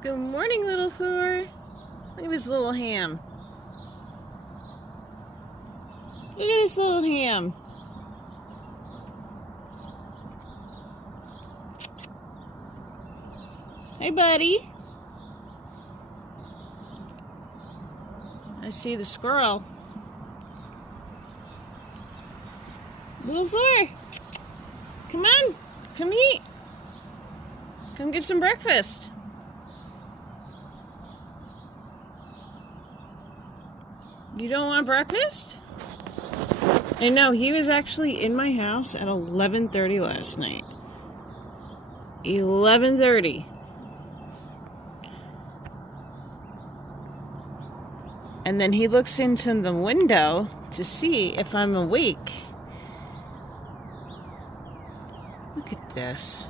Good morning, little Thor. Look at this little ham. Look at this little ham. Hey, buddy. I see the squirrel. Little Thor, come on. Come eat. Come get some breakfast. You don't want breakfast? I know, he was actually in my house at 11:30 last night. 11:30. And then he looks into the window to see if I'm awake. Look at this.